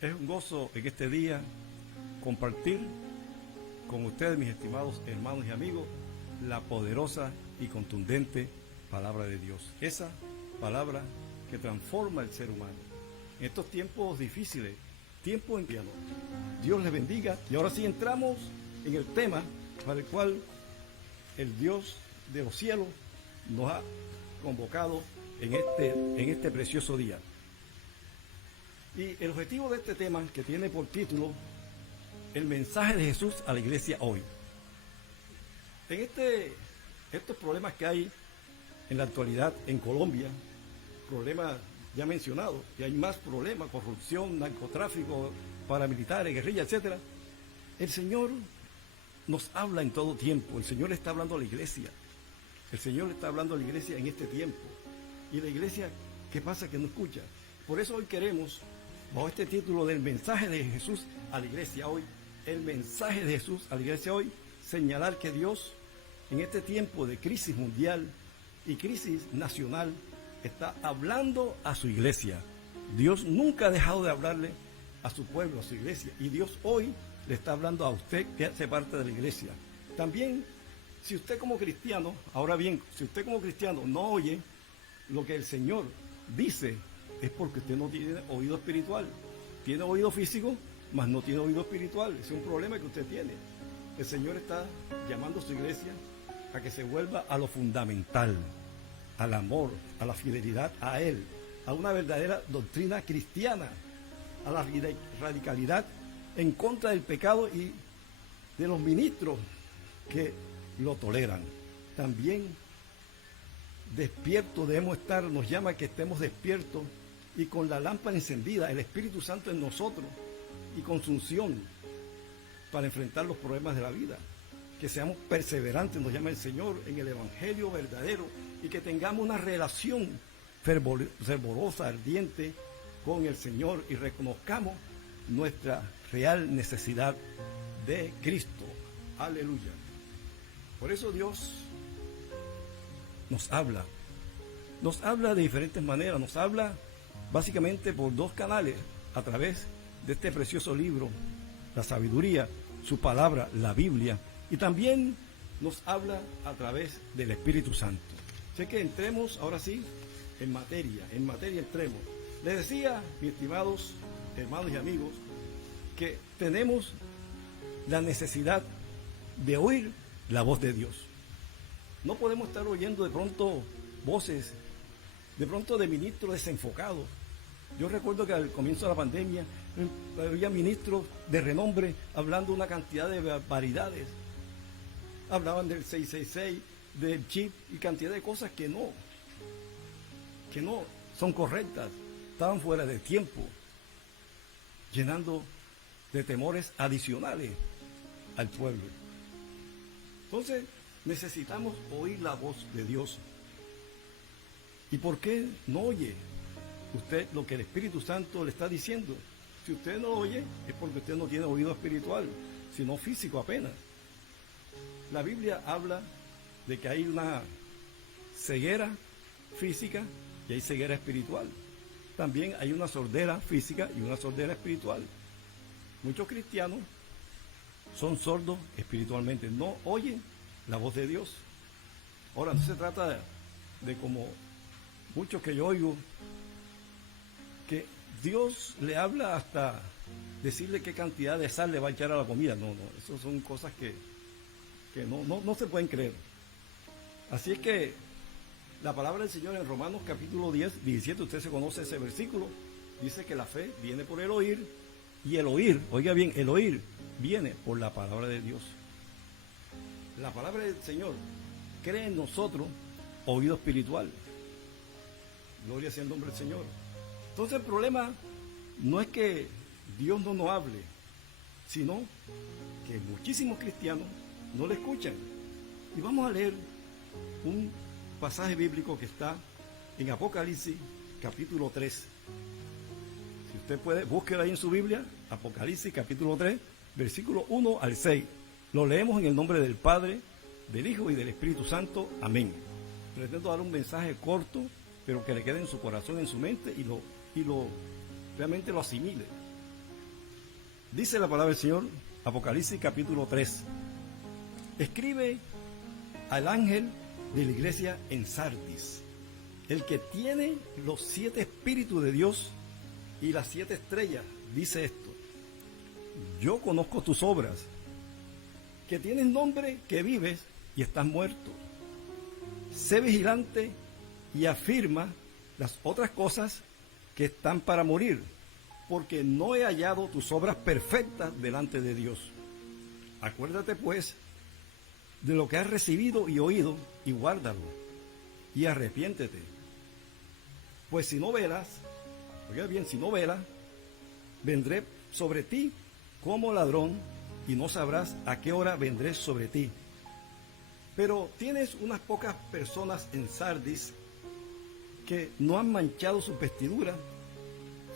Es un gozo en este día compartir con ustedes, mis estimados hermanos y amigos, la poderosa y contundente palabra de Dios. Esa palabra que transforma el ser humano. En estos tiempos difíciles, tiempos en que Dios les bendiga. Y ahora sí entramos en el tema para el cual el Dios de los cielos nos ha convocado en este precioso día. Y el objetivo de este tema, que tiene por título El mensaje de Jesús a la iglesia hoy. En estos problemas que hay en la actualidad en Colombia, problemas ya mencionados, y hay más problemas: corrupción, narcotráfico, paramilitares, guerrilla, etcétera. El Señor nos habla en todo tiempo. El Señor está hablando a la iglesia. El Señor está hablando a la iglesia en este tiempo. Y la iglesia, ¿qué pasa? Que no escucha. Por eso hoy queremos, bajo este título del mensaje de Jesús a la iglesia hoy, el mensaje de Jesús a la iglesia hoy, señalar que Dios, en este tiempo de crisis mundial y crisis nacional, está hablando a su iglesia. Dios nunca ha dejado de hablarle a su pueblo, a su iglesia. Y Dios hoy le está hablando a usted, que hace parte de la iglesia. También, si usted como cristiano, ahora bien, si usted como cristiano no oye lo que el Señor dice, es porque usted no tiene oído espiritual. Tiene oído físico, mas no tiene oído espiritual. Es un problema que usted tiene. El Señor está llamando a su iglesia a que se vuelva a lo fundamental, al amor, a la fidelidad a Él, a una verdadera doctrina cristiana, a la radicalidad en contra del pecado y de los ministros que lo toleran. También despiertos debemos estar, nos llama a que estemos despiertos y con la lámpara encendida, el Espíritu Santo en nosotros y con su unción para enfrentar los problemas de la vida. Que seamos perseverantes, nos llama el Señor, en el Evangelio verdadero, y que tengamos una relación fervorosa, ardiente con el Señor, y reconozcamos nuestra real necesidad de Cristo. Aleluya. Por eso Dios nos habla de diferentes maneras. Nos habla básicamente por dos canales: a través de este precioso libro, la sabiduría, su palabra, la Biblia, y también nos habla a través del Espíritu Santo. Sé que entremos ahora sí en materia entremos. Les decía, mis estimados hermanos y amigos, que tenemos la necesidad de oír la voz de Dios. No podemos estar oyendo de pronto voces, de pronto de ministros desenfocados. Yo recuerdo que al comienzo de la pandemia había ministros de renombre hablando una cantidad de barbaridades. Hablaban del 666, del chip y cantidad de cosas que no son correctas. Estaban fuera de tiempo, llenando de temores adicionales al pueblo. Entonces necesitamos oír la voz de Dios. ¿Y por qué no oye usted lo que el Espíritu Santo le está diciendo? Si usted no oye, es porque usted no tiene oído espiritual, sino físico apenas. La Biblia habla de que hay una ceguera física y hay ceguera espiritual. También hay una sordera física y una sordera espiritual. Muchos cristianos son sordos espiritualmente, no oyen la voz de Dios. Ahora, no se trata de como muchos que yo oigo, que Dios le habla hasta decirle qué cantidad de sal le va a echar a la comida. No, eso son cosas que no se pueden creer. Así es que la palabra del Señor en Romanos capítulo 10, 17, usted se conoce ese versículo, dice que la fe viene por el oír, y el oír, oiga bien, el oír viene por la palabra de Dios. La palabra del Señor crea en nosotros oído espiritual. Gloria sea el nombre del Señor. Entonces el problema no es que Dios no nos hable, sino que muchísimos cristianos no le escuchan. Y vamos a leer un pasaje bíblico que está en Apocalipsis capítulo 3. Si usted puede, búsquelo ahí en su Biblia, Apocalipsis capítulo 3, versículo 1 al 6. Lo leemos en el nombre del Padre, del Hijo y del Espíritu Santo. Amén. Pretendo dar un mensaje corto, pero que le quede en su corazón, en su mente, y realmente lo asimile. Dice la palabra del Señor, Apocalipsis capítulo 3. Escribe al ángel de la iglesia en Sardis, el que tiene los 7 espíritus de Dios y las 7 estrellas, dice esto: yo conozco tus obras, que tienes nombre, que vives y estás muerto. Sé vigilante y afirma las otras cosas que están para morir, porque no he hallado tus obras perfectas delante de Dios. Acuérdate pues de lo que has recibido y oído, y guárdalo, y arrepiéntete. Pues si no velas, oiga bien, si no velas, vendré sobre ti como ladrón, y no sabrás a qué hora vendré sobre ti. Pero tienes unas pocas personas en Sardis que no han manchado sus vestiduras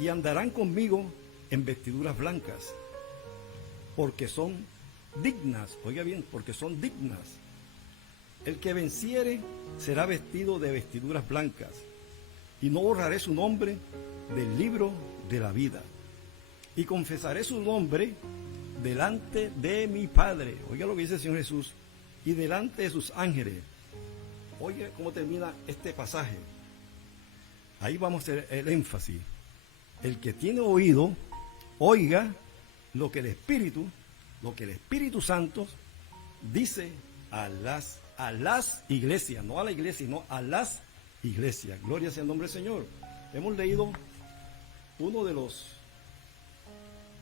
y andarán conmigo en vestiduras blancas, porque son dignas. Oiga bien, porque son dignas. El que venciere será vestido de vestiduras blancas, y no borraré su nombre del libro de la vida, y confesaré su nombre delante de mi Padre. Oiga lo que dice el Señor Jesús: y delante de sus ángeles. Oiga cómo termina este pasaje. Ahí vamos a hacer el énfasis. El que tiene oído, oiga lo que el Espíritu Santo dice a las iglesias, no a la iglesia, sino a las iglesias. Gloria sea el nombre del Señor. Hemos leído uno de los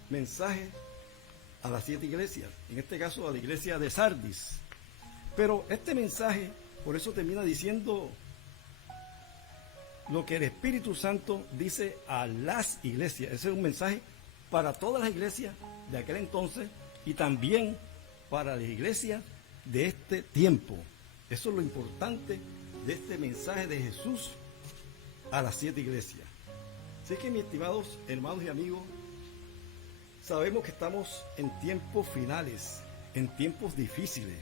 mensajes a las 7 iglesias, en este caso a la iglesia de Sardis. Pero este mensaje, por eso termina diciendo lo que el Espíritu Santo dice a las iglesias. Ese es un mensaje para todas las iglesias de aquel entonces y también para las iglesias de este tiempo. Eso es lo importante de este mensaje de Jesús a las 7 iglesias. Así que, mis estimados hermanos y amigos, sabemos que estamos en tiempos finales, en tiempos difíciles.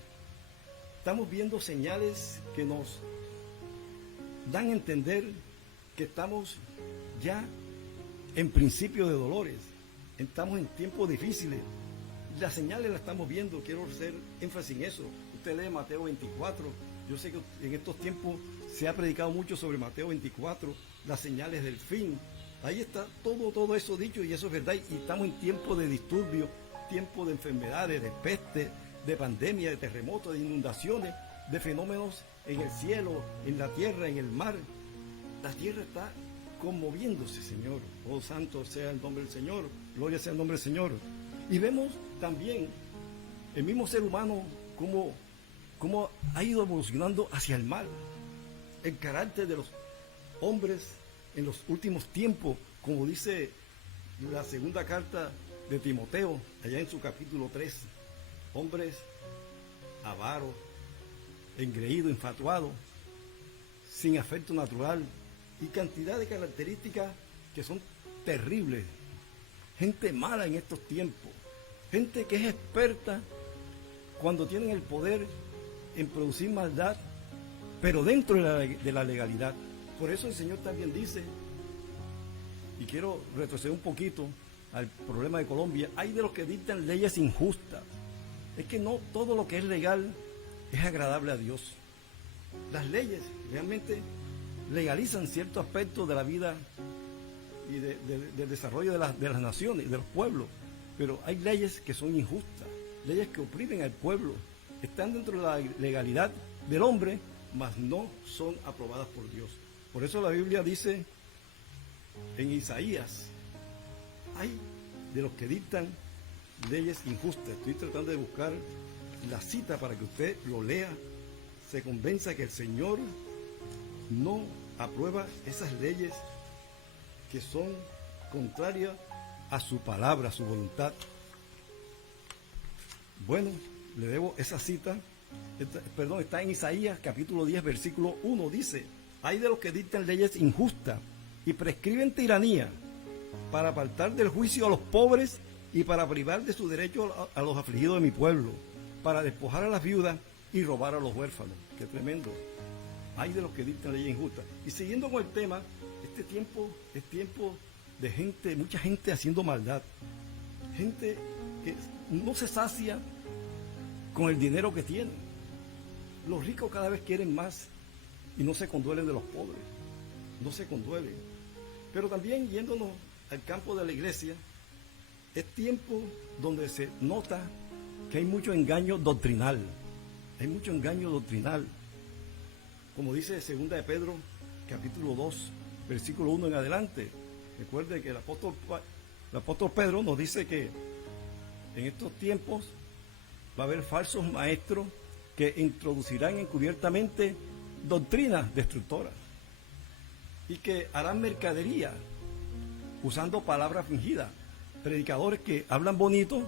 Estamos viendo señales que nos dan a entender que estamos ya en principio de dolores. Estamos en tiempos difíciles. Las señales las estamos viendo. Quiero hacer énfasis en eso. Usted lee Mateo 24. Yo sé que en estos tiempos se ha predicado mucho sobre Mateo 24, las señales del fin. Ahí está todo eso dicho, y eso es verdad. Y estamos en tiempos de disturbio, tiempos de enfermedades, de peste, de pandemia, de terremotos, de inundaciones, de fenómenos en el cielo, en la tierra, en el mar. La tierra está conmoviéndose, Señor. Oh, santo sea el nombre del Señor. Gloria sea el nombre del Señor. Y vemos también el mismo ser humano cómo ha ido evolucionando hacia el mal. El carácter de los hombres en los últimos tiempos, como dice la segunda carta de Timoteo, allá en su capítulo 3. Hombres avaros, engreídos, infatuados, sin afecto natural, y cantidad de características que son terribles. Gente mala en estos tiempos, gente que es experta cuando tienen el poder en producir maldad, pero dentro de la legalidad. Por eso el Señor también dice, y quiero retroceder un poquito al problema de Colombia: hay de los que dictan leyes injustas. Es que no todo lo que es legal es agradable a Dios. Las leyes realmente legalizan ciertos aspectos de la vida y del desarrollo de las naciones y de los pueblos, pero hay leyes que son injustas, leyes que oprimen al pueblo, están dentro de la legalidad del hombre, mas no son aprobadas por Dios. Por eso la Biblia dice en Isaías: hay de los que dictan leyes injustas. Estoy tratando de buscar la cita para que usted lo lea, se convenza que el Señor no aprueba esas leyes que son contrarias a su palabra, a su voluntad. Bueno, le debo esa cita. Está en Isaías capítulo 10, versículo 1. Dice: hay de los que dictan leyes injustas y prescriben tiranía, para apartar del juicio a los pobres y para privar de su derecho a los afligidos de mi pueblo, para despojar a las viudas y robar a los huérfanos. Qué tremendo. Hay de los que dictan leyes injustas. Y siguiendo con el tema, este tiempo es tiempo de mucha gente haciendo maldad, gente que no se sacia con el dinero que tienen. Los ricos cada vez quieren más y no se conduelen de los pobres, no se conduelen. Pero también yéndonos al campo de la iglesia, es tiempo donde se nota que hay mucho engaño doctrinal, hay mucho engaño doctrinal. Como dice 2 de Pedro, capítulo 2, versículo 1 en adelante. Recuerde que el apóstol Pedro nos dice que en estos tiempos va a haber falsos maestros que introducirán encubiertamente doctrinas destructoras y que harán mercadería usando palabras fingidas. Predicadores que hablan bonito,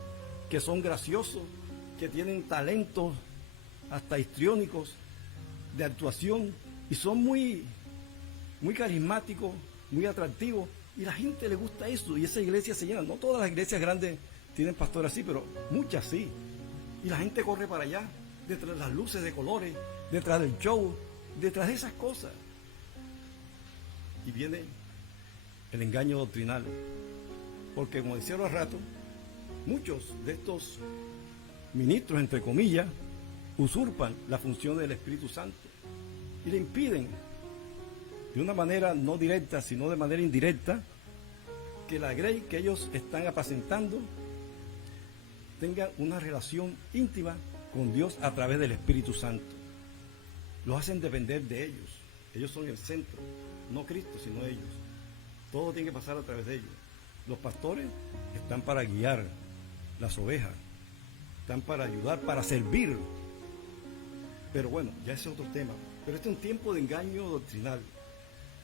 que son graciosos, que tienen talentos hasta histriónicos de actuación y son muy carismáticos, muy atractivos, y la gente le gusta eso, y esa iglesia se llena. No todas las iglesias grandes tienen pastores así, pero muchas sí, y la gente corre para allá, detrás de las luces de colores, detrás del show, detrás de esas cosas, y viene el engaño doctrinal, porque como decía hace rato, muchos de estos ministros, entre comillas, usurpan la función del Espíritu Santo y le impiden, de una manera no directa, sino de manera indirecta, que la grey que ellos están apacentando tenga una relación íntima con Dios a través del Espíritu Santo. Los hacen depender de ellos. Ellos son el centro, no Cristo, sino ellos. Todo tiene que pasar a través de ellos. Los pastores están para guiar las ovejas, están para ayudar, para servir. Pero bueno, ya ese es otro tema. Pero este es un tiempo de engaño doctrinal.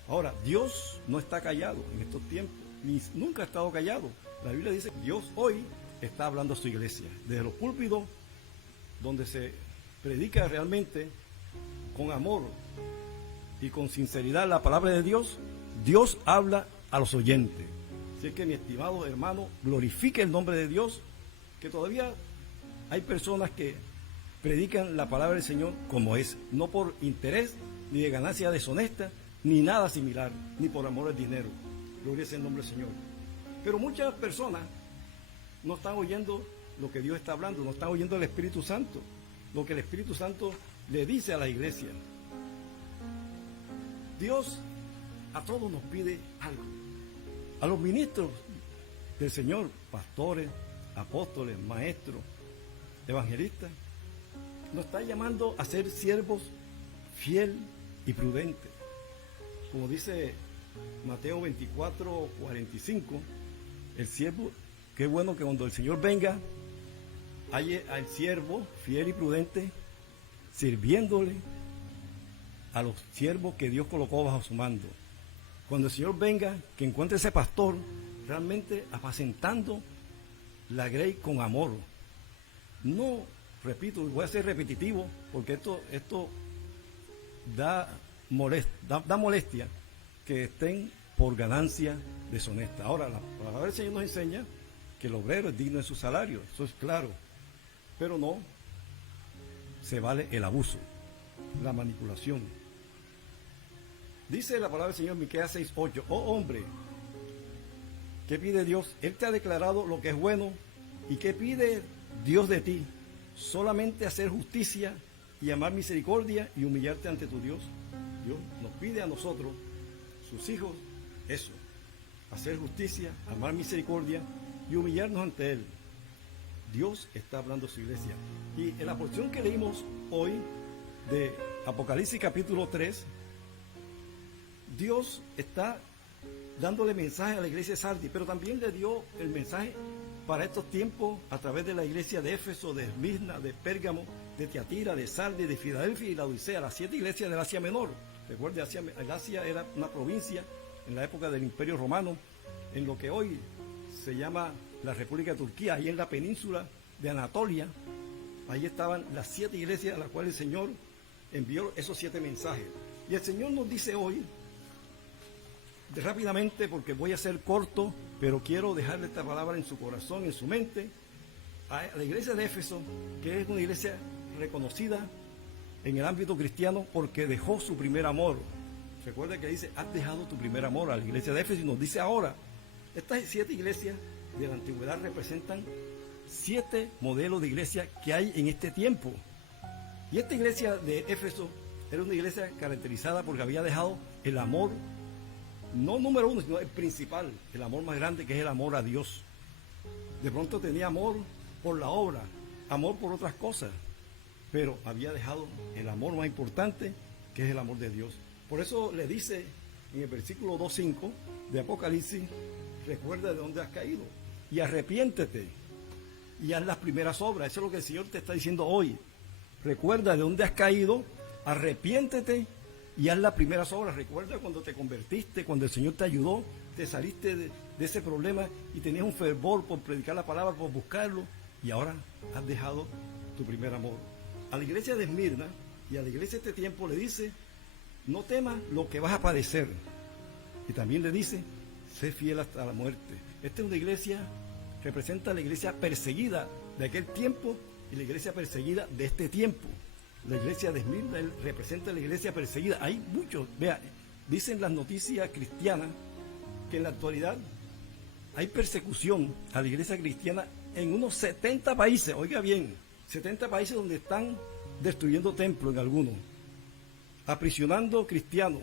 Ahora, Dios no está callado en estos tiempos, ni nunca ha estado callado. La Biblia dice que Dios hoy está hablando a su iglesia. Desde los púlpitos, donde se predica realmente con amor y con sinceridad la palabra de Dios, Dios habla a los oyentes. Así que, mi estimado hermano, glorifique el nombre de Dios, que todavía hay personas que predican la palabra del Señor como es, no por interés, ni de ganancia deshonesta, ni nada similar, ni por amor al dinero. Gloria sea el nombre del Señor. Pero muchas personas no están oyendo lo que Dios está hablando, no están oyendo el Espíritu Santo, lo que el Espíritu Santo le dice a la iglesia. Dios a todos nos pide algo. A los ministros del Señor, pastores, apóstoles, maestros, evangelistas, nos está llamando a ser siervos fiel y prudentes. Como dice Mateo 24, 45, el siervo, qué bueno que cuando el Señor venga, haya al siervo fiel y prudente sirviéndole a los siervos que Dios colocó bajo su mando. Cuando el Señor venga, que encuentre ese pastor realmente apacentando la grey con amor. No, repito, voy a ser repetitivo, porque esto da molestia que estén por ganancia deshonesta. Ahora, la palabra del Señor nos enseña que el obrero es digno de su salario, eso es claro, pero no se vale el abuso, la manipulación. Dice la palabra del Señor, Miqueas 6:8, oh hombre, ¿qué pide Dios? Él te ha declarado lo que es bueno, ¿y qué pide Dios de ti? Solamente hacer justicia y amar misericordia y humillarte ante tu Dios. Dios nos pide a nosotros, sus hijos, eso, hacer justicia, amar misericordia y humillarnos ante Él. Dios está hablando a su iglesia. Y en la porción que leímos hoy de Apocalipsis capítulo 3, Dios está dándole mensaje a la iglesia de Sardis, pero también le dio el mensaje para estos tiempos a través de la iglesia de Éfeso, de Esmirna, de Pérgamo, de Tiatira, de Sardis, de Filadelfia y la Odisea, las 7 iglesias del Asia Menor. Recuerde, Asia era una provincia en la época del Imperio Romano, en lo que hoy se llama la República de Turquía, ahí en la península de Anatolia. Ahí estaban las 7 iglesias a las cuales el Señor envió esos 7 mensajes. Y el Señor nos dice hoy, rápidamente, porque voy a ser corto, pero quiero dejarle esta palabra en su corazón, en su mente, a la iglesia de Éfeso, que es una iglesia reconocida en el ámbito cristiano porque dejó su primer amor. Recuerda que dice, has dejado tu primer amor, a la iglesia de Éfeso, y nos dice ahora, estas 7 iglesias de la antigüedad representan 7 modelos de iglesia que hay en este tiempo. Y esta iglesia de Éfeso era una iglesia caracterizada porque había dejado el amor, no número uno, sino el principal, el amor más grande, que es el amor a Dios. De pronto tenía amor por la obra, amor por otras cosas, pero había dejado el amor más importante, que es el amor de Dios. Por eso le dice en el versículo 2.5 de Apocalipsis: recuerda de dónde has caído y arrepiéntete y haz las primeras obras. Eso es lo que el Señor te está diciendo hoy. Recuerda de dónde has caído, arrepiéntete y haz las primeras obras. Recuerda cuando te convertiste, cuando el Señor te ayudó, te saliste de ese problema y tenías un fervor por predicar la palabra, por buscarlo, y ahora has dejado tu primer amor. A la iglesia de Esmirna y a la iglesia de este tiempo le dice: no temas lo que vas a padecer. Y también le dice: sé fiel hasta la muerte. Esta es una iglesia, representa la iglesia perseguida de aquel tiempo y la iglesia perseguida de este tiempo. La iglesia de Esmirna representa la iglesia perseguida. Hay muchos, vea, dicen las noticias cristianas que en la actualidad hay persecución a la iglesia cristiana en unos 70 países, oiga bien, 70 países donde están destruyendo templos en algunos, aprisionando cristianos,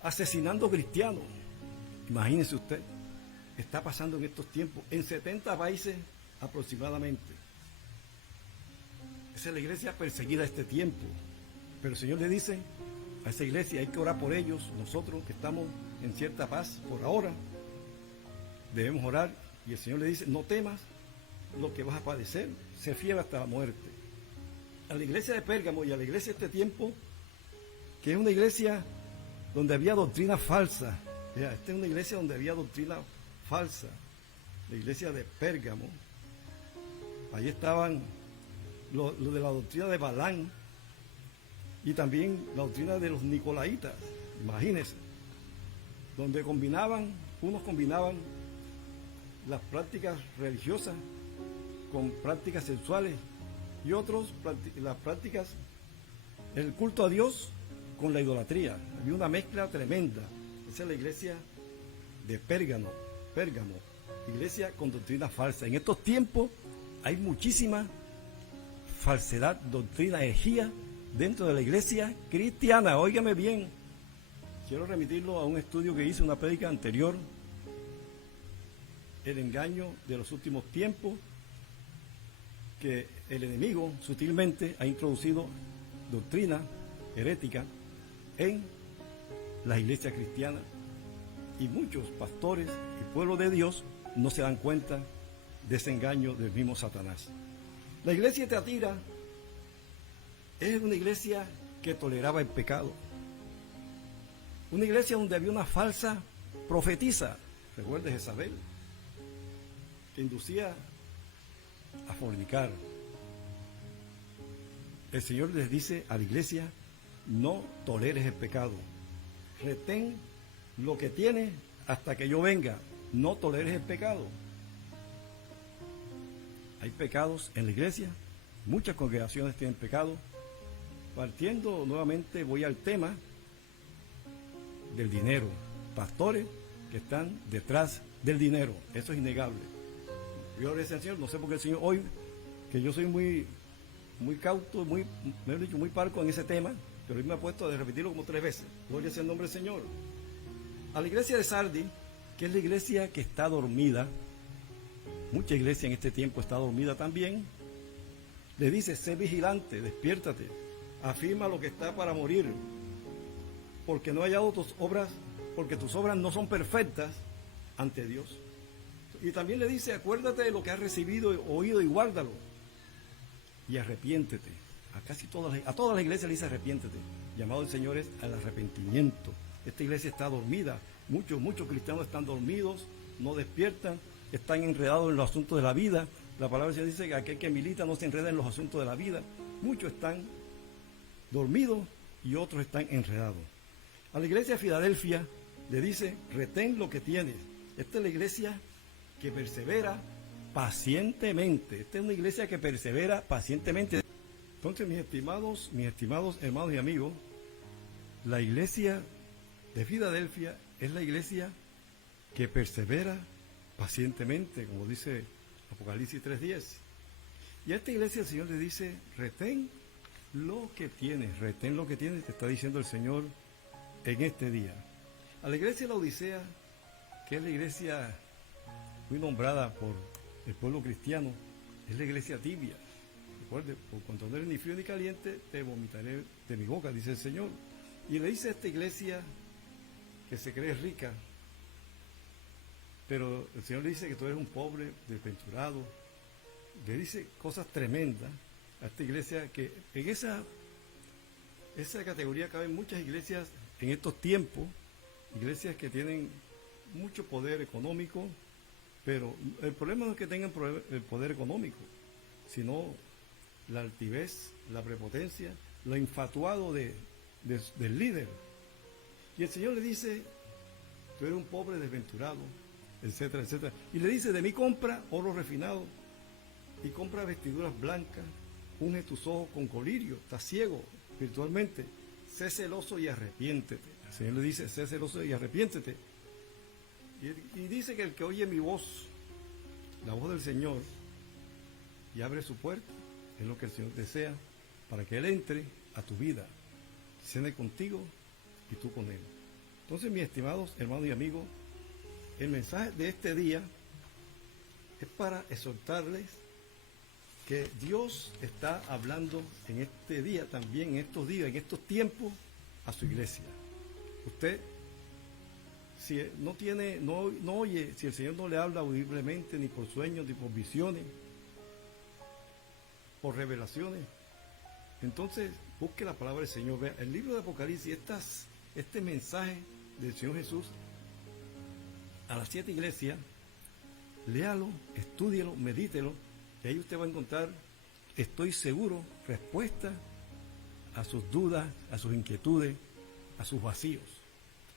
asesinando cristianos. Imagínese usted, está pasando en estos tiempos en 70 países aproximadamente. Esa es la iglesia perseguida de este tiempo. Pero el Señor le dice a esa iglesia: hay que orar por ellos. Nosotros que estamos en cierta paz por ahora, debemos orar. Y el Señor le dice: no temas lo que vas a padecer, sé fiel hasta la muerte. A la iglesia de Pérgamo y a la iglesia de este tiempo, que es una iglesia donde había doctrina falsa. Esta es una iglesia donde había doctrina falsa. La iglesia de Pérgamo, ahí estaban lo de la doctrina de Balán y también la doctrina de los nicolaitas. Imagínense, donde unos combinaban las prácticas religiosas con prácticas sexuales y otros las prácticas, el culto a Dios con la idolatría. Había una mezcla tremenda. Esa es la iglesia de Pérgamo, iglesia con doctrina falsa. En estos tiempos hay muchísima falsedad, doctrina, herejía dentro de la iglesia cristiana. Óigame bien, quiero remitirlo a un estudio que hice, una prédica anterior, el engaño de los últimos tiempos, que el enemigo sutilmente ha introducido doctrina herética en las iglesias cristianas, y muchos pastores y pueblo de Dios no se dan cuenta de ese engaño del mismo Satanás. La iglesia de Tiatira es una iglesia que toleraba el pecado, una iglesia donde había una falsa profetisa, recuerda Jezabel, que inducía a fornicar. El Señor les dice a la iglesia: no toleres el pecado, retén lo que tienes hasta que yo venga, no toleres el pecado. Hay pecados en la iglesia, muchas congregaciones tienen pecado. Partiendo nuevamente, voy al tema del dinero, pastores que están detrás del dinero, eso es innegable. Yo le decía al Señor, no sé por qué el Señor hoy, que yo soy muy cauto, muy parco en ese tema, pero él me ha puesto a repetirlo como 3 veces. Gloria sea el nombre del Señor. A la iglesia de Sardi, que es la iglesia que está dormida, mucha iglesia en este tiempo está dormida también, le dice: sé vigilante, despiértate, afirma lo que está para morir, porque no he hallado tus obras, porque tus obras no son perfectas ante Dios. Y también le dice: acuérdate de lo que has recibido, oído, y guárdalo, y arrepiéntete. A todas las iglesias le dice: arrepiéntete. Llamado del Señor es al arrepentimiento. Esta iglesia está dormida, muchos cristianos están dormidos, no despiertan, están enredados en los asuntos de la vida. La palabra del Señor dice que aquel que milita no se enreda en los asuntos de la vida. Muchos están dormidos y otros están enredados. A la iglesia de Filadelfia le dice: retén lo que tienes. Esta es la iglesia que persevera pacientemente. Esta es una iglesia que persevera pacientemente. Entonces, mis estimados hermanos y amigos, la iglesia de Filadelfia es la iglesia que persevera pacientemente, como dice Apocalipsis 3:10. Y a esta iglesia el Señor le dice, retén lo que tienes, te está diciendo el Señor en este día. A la iglesia de la Odisea, que es la iglesia muy nombrada por el pueblo cristiano, es la iglesia tibia. Recuerde, por cuanto no eres ni frío ni caliente, te vomitaré de mi boca, dice el Señor. Y le dice a esta iglesia que se cree rica, pero el Señor le dice que tú eres un pobre, desventurado. Le dice cosas tremendas a esta iglesia, que en esa categoría caben muchas iglesias en estos tiempos, iglesias que tienen mucho poder económico, pero el problema no es que tengan el poder económico, sino la altivez, la prepotencia, lo infatuado del líder. Y el Señor le dice, tú eres un pobre desventurado, etcétera, etcétera. Y le dice, de mí compra oro refinado y compra vestiduras blancas, unge tus ojos con colirio, estás ciego virtualmente, sé celoso y arrepiéntete. El Señor le dice, sé celoso y arrepiéntete. Y dice que el que oye mi voz, la voz del Señor, y abre su puerta, es lo que el Señor desea, para que Él entre a tu vida, cene contigo y tú con Él. Entonces, mis estimados hermanos y amigos, el mensaje de este día es para exhortarles que Dios está hablando en este día, también en estos días, en estos tiempos, a su iglesia. Usted, si no oye, si el Señor no le habla audiblemente, ni por sueños, ni por visiones, por revelaciones, entonces busque la palabra del Señor. Vea el libro de Apocalipsis, este mensaje del Señor Jesús a las 7 iglesias, léalo, estúdielo, medítelo, y ahí usted va a encontrar, estoy seguro, respuesta a sus dudas, a sus inquietudes, a sus vacíos.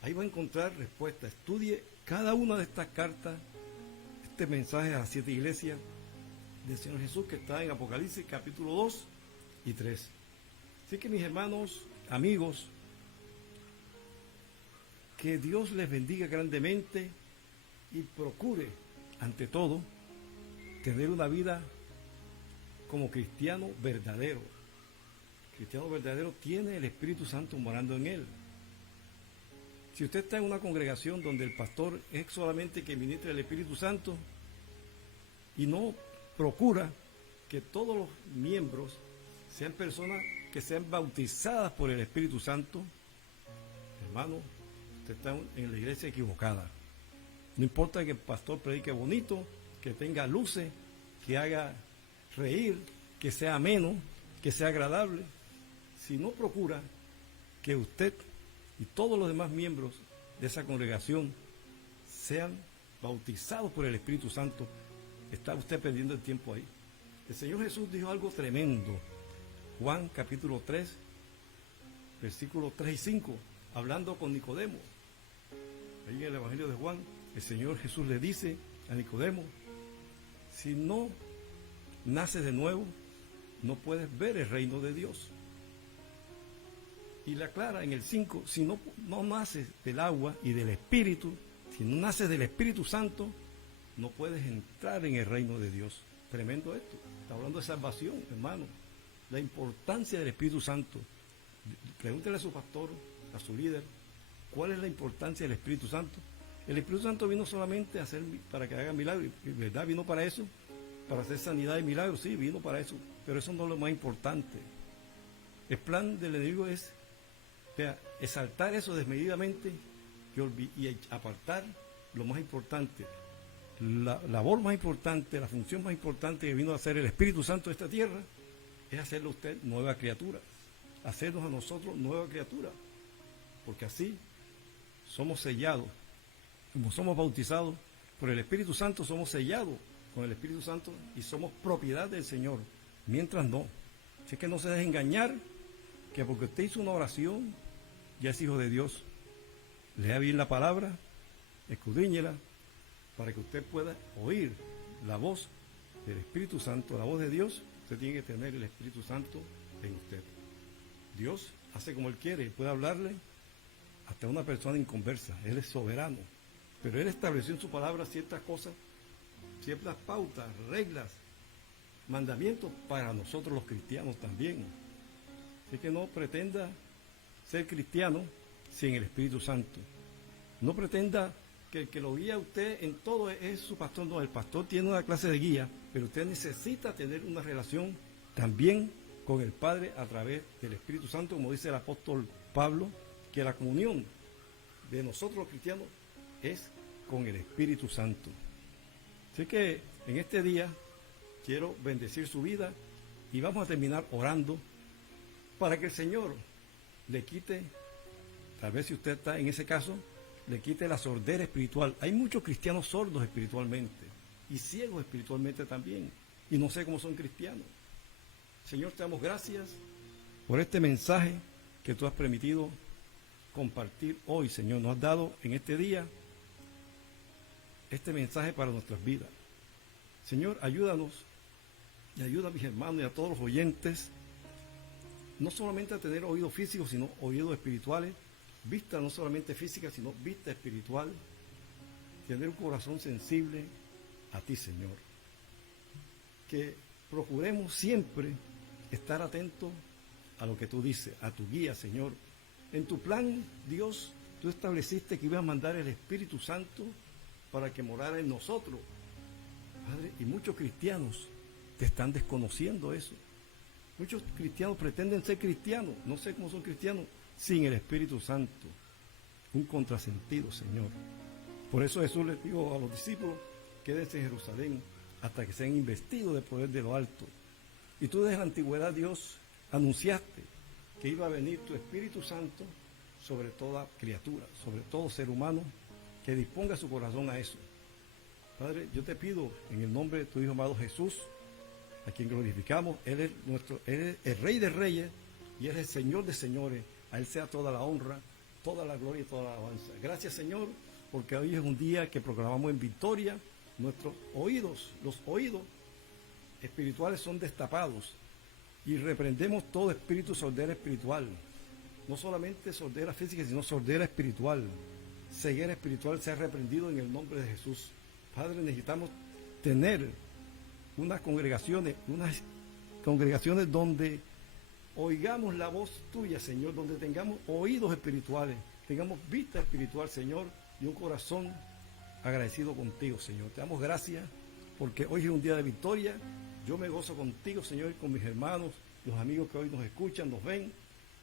Ahí va a encontrar respuesta. Estudie cada una de estas cartas, este mensaje a las 7 iglesias del Señor Jesús, que está en Apocalipsis capítulo 2 y 3. Así que, mis hermanos, amigos, que Dios les bendiga grandemente y procure, ante todo, tener una vida como cristiano verdadero. Cristiano verdadero tiene el Espíritu Santo morando en él. Si usted está en una congregación donde el pastor es solamente que ministra el Espíritu Santo y no procura que todos los miembros sean personas que sean bautizadas por el Espíritu Santo, hermano, usted está en la iglesia equivocada. No importa que el pastor predique bonito, que tenga luces, que haga reír, que sea ameno, que sea agradable. Si no procura que usted y todos los demás miembros de esa congregación sean bautizados por el Espíritu Santo, está usted perdiendo el tiempo ahí. El Señor Jesús dijo algo tremendo. Juan capítulo 3, versículos 3 y 5, hablando con Nicodemo. Ahí en el Evangelio de Juan, el Señor Jesús le dice a Nicodemo, si no naces de nuevo, no puedes ver el reino de Dios. Y le aclara en el 5, si no naces del agua y del Espíritu, si no naces del Espíritu Santo, no puedes entrar en el reino de Dios. Tremendo esto. Está hablando de salvación, hermano. La importancia del Espíritu Santo. Pregúntele a su pastor, a su líder, ¿cuál es la importancia del Espíritu Santo? El Espíritu Santo vino solamente para que haga milagros, ¿verdad? Vino para eso, para hacer sanidad y milagros, sí, vino para eso, pero eso no es lo más importante. El plan del enemigo es exaltar eso desmedidamente y apartar lo más importante. La labor más importante, la función más importante que vino a hacer el Espíritu Santo de esta tierra es hacerlo a usted nueva criatura, hacernos a nosotros nueva criatura, porque así somos sellados, como somos bautizados por el Espíritu Santo, somos sellados con el Espíritu Santo y somos propiedad del Señor, mientras no. Así que no se deje engañar que porque usted hizo una oración ya es hijo de Dios. Lea bien la palabra, escudriñela, para que usted pueda oír la voz del Espíritu Santo, la voz de Dios. Usted tiene que tener el Espíritu Santo en usted. Dios hace como Él quiere, puede hablarle hasta una persona inconversa. Él es soberano. pero Él estableció en su palabra ciertas cosas, ciertas pautas, reglas, mandamientos para nosotros los cristianos también. Así que no pretenda ser cristiano sin el Espíritu Santo. No pretenda que el que lo guía a usted en todo es su pastor. No, el pastor tiene una clase de guía, pero usted necesita tener una relación también con el Padre a través del Espíritu Santo, como dice el apóstol Pablo, que la comunión de nosotros los cristianos es con el Espíritu Santo. Así que en este día quiero bendecir su vida y vamos a terminar orando para que el Señor le quite, tal vez si usted está en ese caso, le quite la sordera espiritual. Hay muchos cristianos sordos espiritualmente y ciegos espiritualmente también, y no sé cómo son cristianos. Señor, te damos gracias por este mensaje que tú has permitido compartir hoy, Señor. Nos has dado en este día este mensaje para nuestras vidas. Señor, ayúdanos y ayuda a mis hermanos y a todos los oyentes, no solamente a tener oídos físicos, sino oídos espirituales, vista no solamente física, sino vista espiritual, tener un corazón sensible a ti, Señor. Que procuremos siempre estar atentos a lo que tú dices, a tu guía, Señor. En tu plan, Dios, tú estableciste que ibas a mandar el Espíritu Santo para que morara en nosotros, Padre, y muchos cristianos te están desconociendo eso. Muchos cristianos pretenden ser cristianos, no sé cómo son cristianos, sin el Espíritu Santo. Un contrasentido, Señor. Por eso Jesús les dijo a los discípulos, quédense en Jerusalén hasta que sean investidos del poder de lo alto. Y tú desde la antigüedad, Dios, anunciaste que iba a venir tu Espíritu Santo sobre toda criatura, sobre todo ser humano, que disponga su corazón a eso. Padre, yo te pido en el nombre de tu Hijo amado Jesús, a quien glorificamos, Él es el Rey de Reyes y Él es el Señor de Señores. A Él sea toda la honra, toda la gloria y toda la alabanza. Gracias, Señor, porque hoy es un día que proclamamos en victoria. Nuestros oídos, los oídos espirituales son destapados y reprendemos todo espíritu sordera espiritual. No solamente sordera física, sino sordera espiritual. Ceguera espiritual se ha reprendido en el nombre de Jesús. Padre, necesitamos tener unas congregaciones donde oigamos la voz tuya, Señor, donde tengamos oídos espirituales, tengamos vista espiritual, Señor, y un corazón agradecido contigo, Señor. Te damos gracias porque hoy es un día de victoria. Yo me gozo contigo, Señor, y con mis hermanos, los amigos que hoy nos escuchan, nos ven,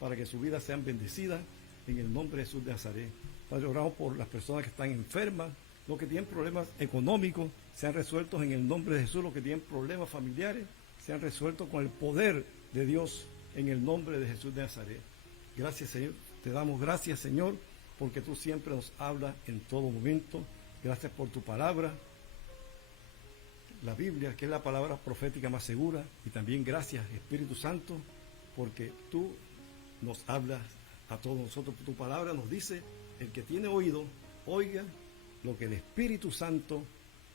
para que sus vidas sean bendecidas en el nombre de Jesús de Nazaret. Padre, oramos por las personas que están enfermas, los que tienen problemas económicos, sean resueltos en el nombre de Jesús, los que tienen problemas familiares, sean resueltos con el poder de Dios en el nombre de Jesús de Nazaret. Gracias, Señor. Te damos gracias, Señor, porque tú siempre nos hablas en todo momento. Gracias por tu palabra, la Biblia, que es la palabra profética más segura. Y también gracias, Espíritu Santo, porque tú nos hablas a todos nosotros. Tu palabra nos dice, el que tiene oído, oiga lo que el Espíritu Santo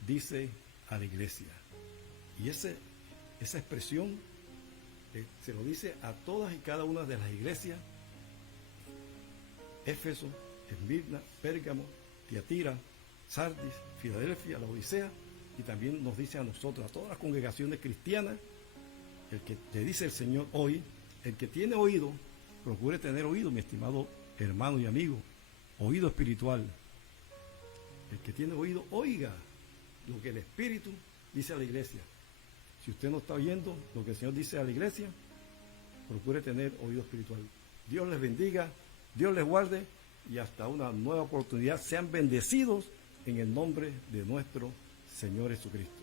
dice a la iglesia. Y esa expresión se lo dice a todas y cada una de las iglesias: Éfeso, Esmirna, Pérgamo, Tiatira, Sardis, Filadelfia, la Odisea, y también nos dice a nosotros, a todas las congregaciones cristianas, el que te dice el Señor hoy, el que tiene oído, procure tener oído, mi estimado hermano y amigo, oído espiritual. El que tiene oído, oiga lo que el Espíritu dice a la iglesia. Si usted no está oyendo lo que el Señor dice a la iglesia, procure tener oído espiritual. Dios les bendiga, Dios les guarde, y hasta una nueva oportunidad. Sean bendecidos en el nombre de nuestro Señor Jesucristo.